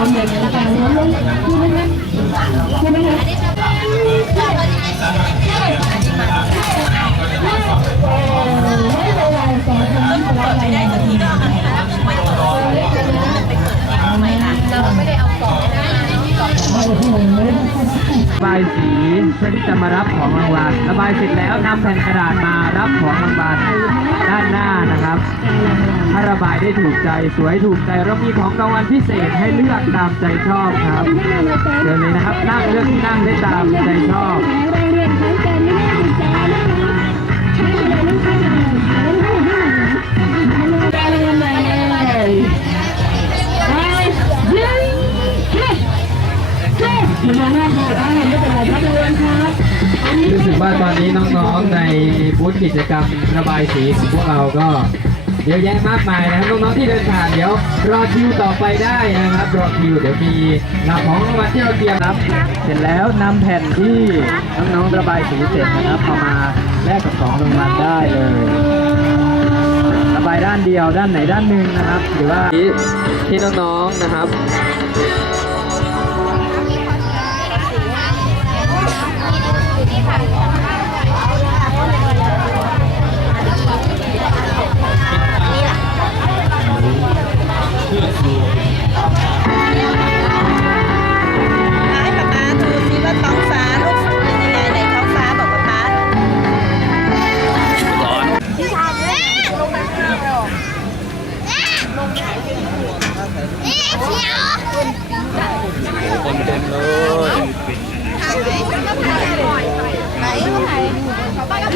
องสิบายสีเพื่อที่จะมารับของรางวัลระบายเสร็จแล้วนำแผ่นกระดาษมารับของรางวัลด้านหน้านะครับ ถ้าระบายได้ถูกใจสวยถูกใจเรามีของรางวัลพิเศษให้เลือกตามใจชอบครับเชิญเลยนะครับนั่งเลือกที่นั่งได้ตามใจชอบ รครับทุกคนครับอันนี้รู้สึกว่าตอนนี้น้องๆในบูธกิจกรรมระบายสีของพวกเราก็เยอะแยะมากมายนะครับน้องๆที่เดินผ่านเดี๋ยวรอคิวต่อไปได้นะครับรอคิวเดี๋ยวมีนำของรางวัลที่เราเตรียมรับ เสร็จแล้วนำแผ่นที่น้องๆระบายสีเสร็จนะครับเอามาแลกกับของรางวัลได้เลยระบายด้านเดียวด้านไหนด้านหนึ่งนะครับ หรือว่าที่น้องๆนะครับ กา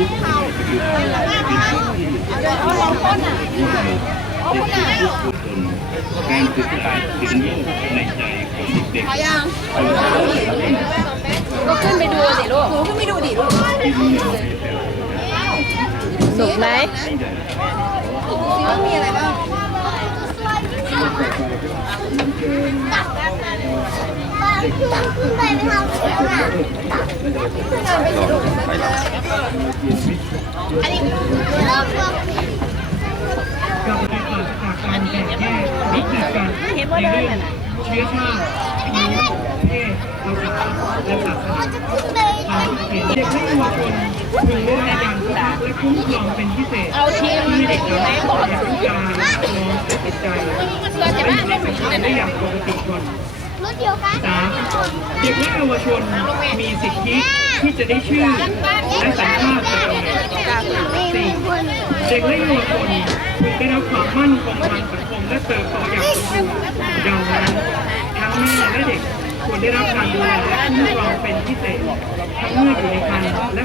รสื่อสารถึงโลกในใจของเด็กก็ขึ้นไปดูสิลูกหนูขึ้นไปดูดิลูกสุกไหมสิว่ามีอะไร ห็นว่าได้เชื้อชาติเพศภาษาและศาสนาความเห็นเด็กและเยาวชนพึงได้รับการศึกษาและคุ้มครองเป็นพิเศษเอาทีมเด็กและเยาวชนพิการน้องจิตใจและอยู่ในสังคมได้ อย่างปกติก่อนสามเด็กและเยาวชนมีสิทธิที่จะได้ชื่อและสัญชาติตัวเองสี่เด็กและเยาวชนควรได้รับความมั่นคงทางสังคมและเติบโตอย่างสมบูรณ์ดังนั้นทั้งแม่และเด็กควรได้รับการดูแลและคุ้มครองเป็นพิเศษทั้งเมื่ออยู่ในครรภ์และ